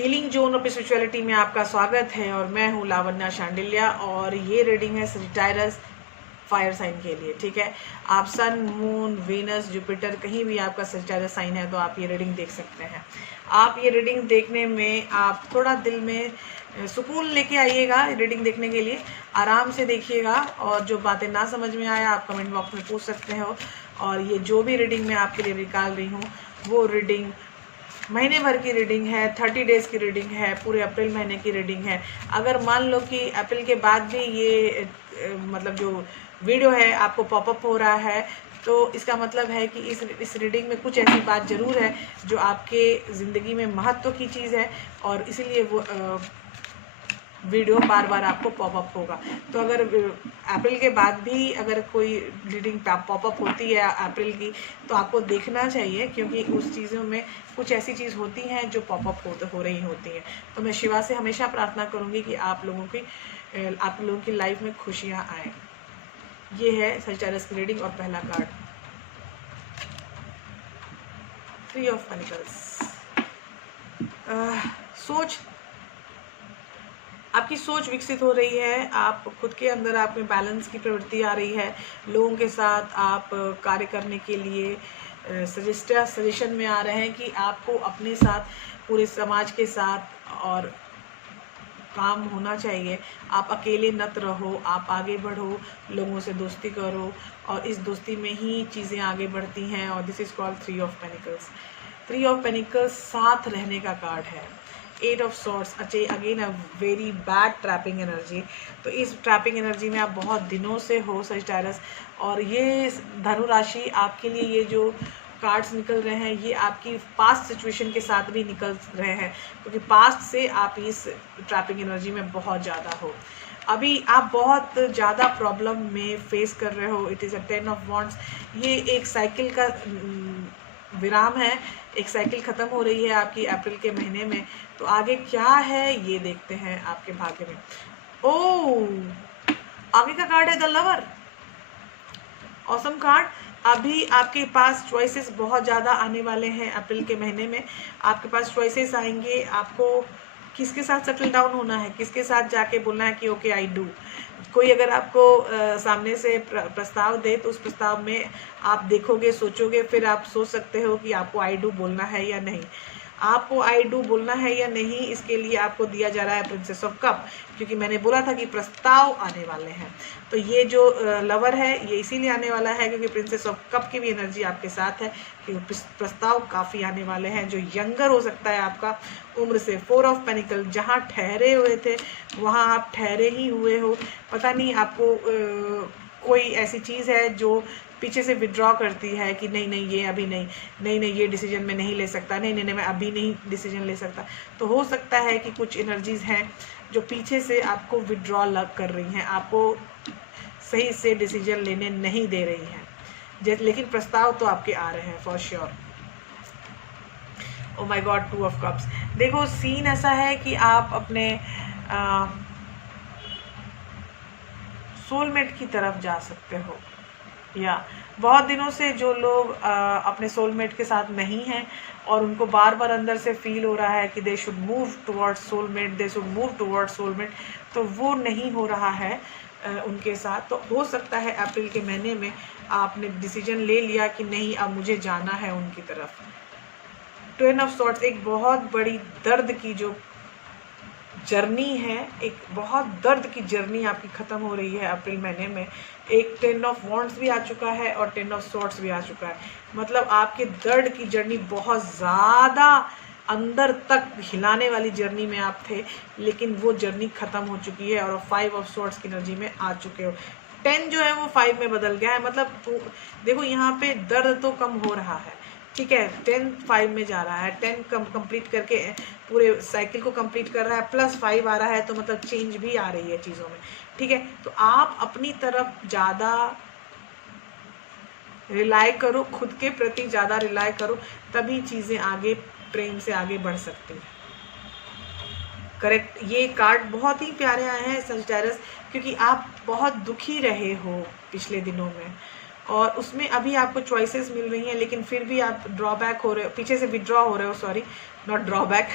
Healing zone of spirituality में आपका स्वागत है और मैं हूँ लावण्या शांडिल्या और ये रीडिंग है सजिटायरस फायर साइन के लिए। ठीक है, आप सन, मून, वीनस, जुपिटर कहीं भी आपका सजिटायरस साइन है तो आप ये रीडिंग देख सकते हैं। आप ये रीडिंग देखने में आप थोड़ा दिल में सुकून लेके आइएगा। रीडिंग देखने के लिए आराम से देखिएगा और जो बातें ना समझ में आया आप कमेंट बॉक्स में पूछ सकते हो। और ये जो भी रीडिंग मैं आपके लिए निकाल रही हूँ वो रीडिंग महीने भर की रीडिंग है, 30 डेज़ की रीडिंग है, पूरे अप्रैल महीने की रीडिंग है। अगर मान लो कि अप्रैल के बाद भी ये मतलब जो वीडियो है आपको पॉपअप हो रहा है तो इसका मतलब है कि इस रीडिंग में कुछ ऐसी बात ज़रूर है जो आपके ज़िंदगी में महत्व की चीज़ है और इसीलिए वो वीडियो बार बार आपको पॉपअप होगा। तो अगर अप्रैल के बाद भी अगर कोई रीडिंग पॉपअप होती है अप्रैल की तो आपको देखना चाहिए, क्योंकि उस चीज़ों में कुछ ऐसी चीज़ होती हैं जो पॉपअप हो रही होती हैं। तो मैं शिवा से हमेशा प्रार्थना करूँगी कि आप लोगों की लाइफ में खुशियाँ आए। ये है सजिटायरस की रीडिंग और पहला कार्ड 3 ऑफ पेंटिकल्स। आपकी सोच विकसित हो रही है, आप खुद के अंदर आप में बैलेंस की प्रवृत्ति आ रही है। लोगों के साथ आप कार्य करने के लिए सजेशन में आ रहे हैं कि आपको अपने साथ पूरे समाज के साथ और काम होना चाहिए। आप अकेले मत रहो, आप आगे बढ़ो, लोगों से दोस्ती करो और इस दोस्ती में ही चीज़ें आगे बढ़ती हैं। और this is called 3 of pentacles. 3 of pentacles साथ रहने का कार्ड है। 8 of swords again a very bad trapping energy. तो इस ट्रैपिंग एनर्जी में आप बहुत दिनों से हो सजिटायरस, और ये धनु राशि आपके लिए ये जो कार्ड्स निकल रहे हैं ये आपकी पास्ट सिचुएशन के साथ भी निकल रहे हैं, क्योंकि पास्ट से आप इस ट्रैपिंग एनर्जी में बहुत ज़्यादा हो। अभी आप बहुत ज़्यादा प्रॉब्लम में फेस कर रहे हो। It is a 10 of wands. ये एक साइकिल का विराम है, एक साइकिल ख़त्म हो रही है आपकी अप्रैल के महीने में। तो आगे क्या है ये देखते हैं आपके भाग्य में। ओह, आगे का कार्ड है द लवर। Awesome card. अभी आपके पास चॉइसेस बहुत ज़्यादा आने वाले हैं अप्रैल के महीने में। आपके पास चॉइसेस आएंगे, आपको किसके साथ सेटल डाउन होना है, किसके साथ जाके बोलना है कि ओके आई डू। कोई अगर आपको सामने से प्रस्ताव दे तो उस प्रस्ताव में आप देखोगे, सोचोगे, फिर आप सोच सकते हो कि आपको आई डू बोलना है या नहीं। आपको आई डू बोलना है या नहीं, इसके लिए आपको दिया जा रहा है प्रिंसेस ऑफ कप, क्योंकि मैंने बोला था कि प्रस्ताव आने वाले हैं। तो ये जो लवर है ये इसीलिए आने वाला है क्योंकि प्रिंसेस ऑफ कप की भी एनर्जी आपके साथ है कि प्रस्ताव काफ़ी आने वाले हैं जो यंगर हो सकता है आपका उम्र से। 4 ऑफ पेनिकल, जहाँ ठहरे हुए थे वहाँ आप ठहरे ही हुए हो। पता नहीं आपको कोई ऐसी चीज़ है जो पीछे से विड्रॉ करती है कि नहीं ये अभी नहीं ये डिसीजन मैं नहीं ले सकता, नहीं मैं अभी नहीं डिसीजन ले सकता। तो हो सकता है कि कुछ एनर्जीज़ हैं जो पीछे से आपको विड्रॉ कर रही हैं, आपको सही से डिसीजन लेने नहीं दे रही हैं, लेकिन प्रस्ताव तो आपके आ रहे हैं for sure. Oh my God, 2 of cups. देखो सीन ऐसा है कि आप अपने सोलमेट की तरफ जा सकते हो, या बहुत दिनों से जो लोग अपने सोलमेट के साथ नहीं हैं और उनको बार बार अंदर से फील हो रहा है कि they should move towards soulmate, they should move towards soulmate, तो वो नहीं हो रहा है उनके साथ। तो हो सकता है अप्रैल के महीने में आपने डिसीजन ले लिया कि नहीं अब मुझे जाना है उनकी तरफ। 10 ऑफ सॉर्ड्स, एक बहुत बड़ी दर्द की जो जर्नी है, एक बहुत दर्द की जर्नी आपकी ख़त्म हो रही है अप्रैल महीने में। एक 10 ऑफ वॉन्ड्स भी आ चुका है और 10 ऑफ सॉर्ड्स भी आ चुका है। मतलब आपके दर्द की जर्नी बहुत ज़्यादा अंदर तक हिलाने वाली जर्नी में आप थे, लेकिन वो जर्नी ख़त्म हो चुकी है और 5 ऑफ सॉर्ड्स की एनर्जी में आ चुके हो। 10 जो है वो 5 में बदल गया है। मतलब तो देखो यहाँ पे दर्द तो कम हो रहा है, ठीक है। 10 5 में जा रहा है, 10 कंप्लीट करके पूरे साइकिल को कंप्लीट कर रहा है, प्लस 5 आ रहा है, तो मतलब चेंज भी आ रही है चीज़ों में, ठीक है। तो आप अपनी तरफ ज़्यादा रिलाय करो, खुद के प्रति ज़्यादा रिलाय करो, तभी चीज़ें आगे प्रेम से आगे बढ़ सकती हैं। करेक्ट। ये कार्ड बहुत ही प्यारे आए हैं सजिटायरस, क्योंकि आप बहुत दुखी रहे हो पिछले दिनों में और उसमें अभी आपको चॉइसेस मिल रही हैं, लेकिन फिर भी आप ड्रॉबैक हो रहे हो, पीछे से विड्रॉ हो रहे हो, सॉरी नॉट ड्रॉबैक।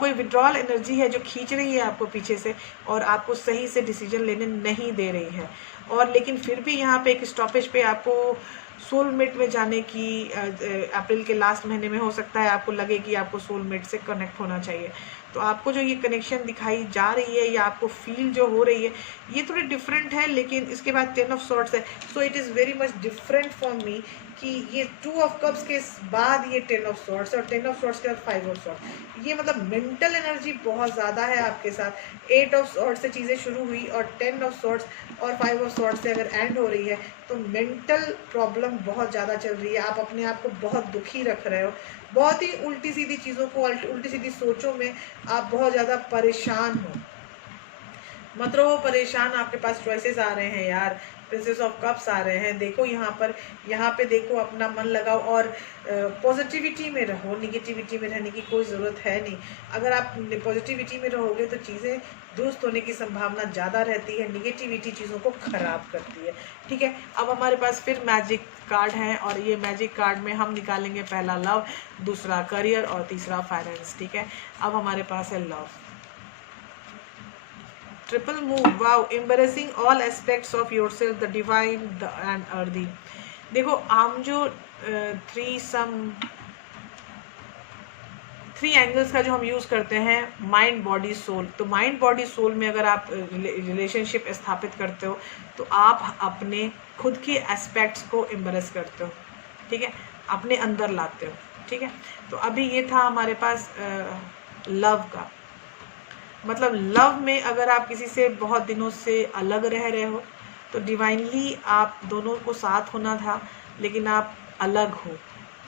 कोई विड्रॉल एनर्जी है जो खींच रही है आपको पीछे से और आपको सही से डिसीजन लेने नहीं दे रही है। और लेकिन फिर भी यहाँ पे एक स्टॉपेज पे आपको सोलमेट में जाने की अप्रैल के लास्ट महीने में हो सकता है आपको लगे कि आपको सोलमेट से कनेक्ट होना चाहिए। तो आपको जो ये कनेक्शन दिखाई जा रही है या आपको फील जो हो रही है ये थोड़ी डिफरेंट है, लेकिन इसके बाद 10 ऑफ सॉर्ट्स है। So it is very much different for me कि ये 2 ऑफ कप्स के बाद ये 10 ऑफ सॉर्ट्स और 10 ऑफ सॉर्ट्स के बाद 5 ऑफ सॉर्ट्स। ये मतलब मेंटल एनर्जी बहुत ज़्यादा है आपके साथ। 8 ऑफ सॉर्ट्स से चीज़ें शुरू हुई और 10 ऑफ सॉर्ट्स और 5 ऑफ सॉर्ट्स से अगर एंड हो रही है तो मेंटल प्रॉब्लम बहुत ज़्यादा चल रही है। आप अपने आप को बहुत दुखी रख रहे हो, बहुत ही उल्टी सीधी चीज़ों को, उल्टी सीधी सोचों में आप बहुत ज़्यादा परेशान हो। मत रहो परेशान, आपके पास चॉइसेस आ रहे हैं यार। प्रिंसेस ऑफ कप्स आ रहे हैं, देखो यहाँ पे देखो, अपना मन लगाओ और पॉजिटिविटी में रहो। निगेटिविटी में रहने की कोई ज़रूरत है नहीं। अगर आप पॉजिटिविटी में रहोगे तो चीज़ें दुरुस्त होने की संभावना ज़्यादा रहती है। निगेटिविटी चीज़ों को ख़राब करती है। ठीक है, अब हमारे पास फिर मैजिक कार्ड है और ये मैजिक कार्ड में हम निकालेंगे पहला लव, दूसरा करियर और तीसरा फाइनेंस। ठीक है, अब हमारे पास है love. Triple move, wow, embracing all aspects of yourself, the divine and earthy. देखो हम जो थ्री एंगल्स का जो हम यूज़ करते हैं, माइंड बॉडी सोल, तो माइंड बॉडी सोल में अगर आप रिलेशनशिप स्थापित करते हो तो आप अपने खुद के एस्पेक्ट्स को एम्बरेस करते हो। ठीक है, अपने अंदर लाते हो। ठीक है, तो अभी ये था हमारे पास लव का मतलब। लव में अगर आप किसी से बहुत दिनों से अलग रह रहे हो तो डिवाइनली आप दोनों को साथ होना था, लेकिन आप अलग हो।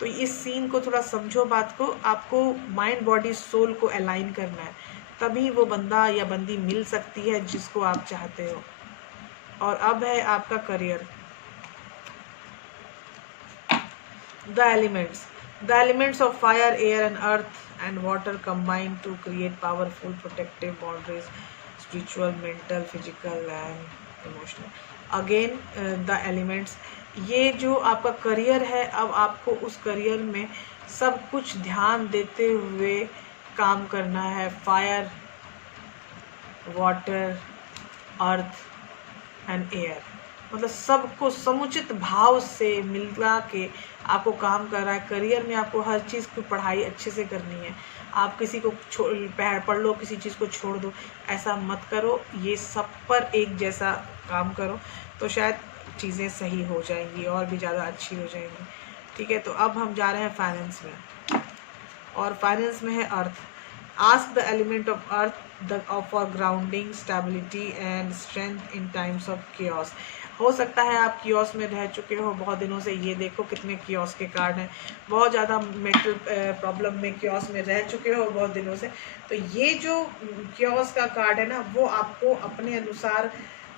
तो इस सीन को थोड़ा समझो, बात को। आपको माइंड बॉडी सोल को अलाइन करना है, तभी वो बंदा या बंदी मिल सकती है जिसको आप चाहते हो। और अब है आपका career. The elements of fire, air and earth and water combine to create powerful protective boundaries, spiritual, mental, physical and emotional. Again, the elements, ये जो आपका करियर है, अब आपको उस करियर में सब कुछ ध्यान देते हुए काम करना है। Fire, water, earth and air, मतलब सबको समुचित भाव से मिला के आपको काम कर रहा है। करियर में आपको हर चीज़ की पढ़ाई अच्छे से करनी है। आप किसी को पढ़ लो, किसी चीज़ को छोड़ दो, ऐसा मत करो। ये सब पर एक जैसा काम करो तो शायद चीज़ें सही हो जाएंगी और भी ज़्यादा अच्छी हो जाएंगी। ठीक है, तो अब हम जा रहे हैं फाइनेंस में, और फाइनेंस में है earth. Ask the element of earth for grounding, stability and strength in times of chaos. हो सकता है आप कियोस में रह चुके हो बहुत दिनों से। ये देखो कितने कियोस के कार्ड हैं, बहुत ज़्यादा मेंटल प्रॉब्लम में कियोस में रह चुके हो बहुत दिनों से। तो ये जो कियोस का कार्ड है ना, वो आपको अपने अनुसार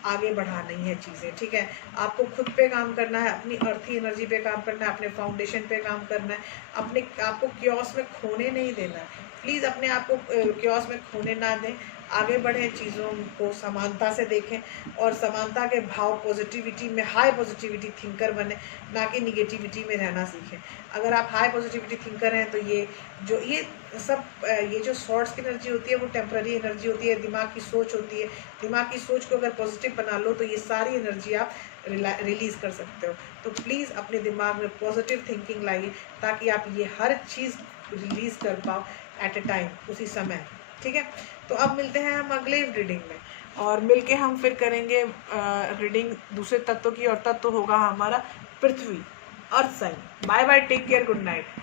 आगे बढ़ानी है चीज़ें। ठीक है, आपको खुद पे काम करना है, अपनी अर्थी एनर्जी पे काम करना है, अपने फाउंडेशन पे काम करना है, अपने आपको कियोस में खोने नहीं देना है। प्लीज़ अपने आप को कियोस में खोने ना दें, आगे बढ़ें, चीज़ों को समानता से देखें और समानता के भाव, पॉजिटिविटी में हाई पॉजिटिविटी थिंकर बने, ना कि निगेटिविटी में रहना सीखें। अगर आप हाई पॉजिटिविटी थिंकर हैं तो ये जो सॉर्ट्स की एनर्जी होती है वो टेम्पररी एनर्जी होती है, दिमाग की सोच होती है। दिमाग की सोच को अगर पॉजिटिव बना लो तो ये सारी एनर्जी आप रिलीज़ कर सकते हो। तो प्लीज़ अपने दिमाग में पॉजिटिव थिंकिंग लाइए ताकि आप ये हर चीज़ रिलीज़ कर पाओ एट ए टाइम, उसी समय। ठीक है, तो अब मिलते हैं हम अगले रीडिंग में, और मिलके हम फिर करेंगे रीडिंग दूसरे तत्व की, और तत्व होगा हमारा पृथ्वी, earth sign. Bye bye, take care, good night.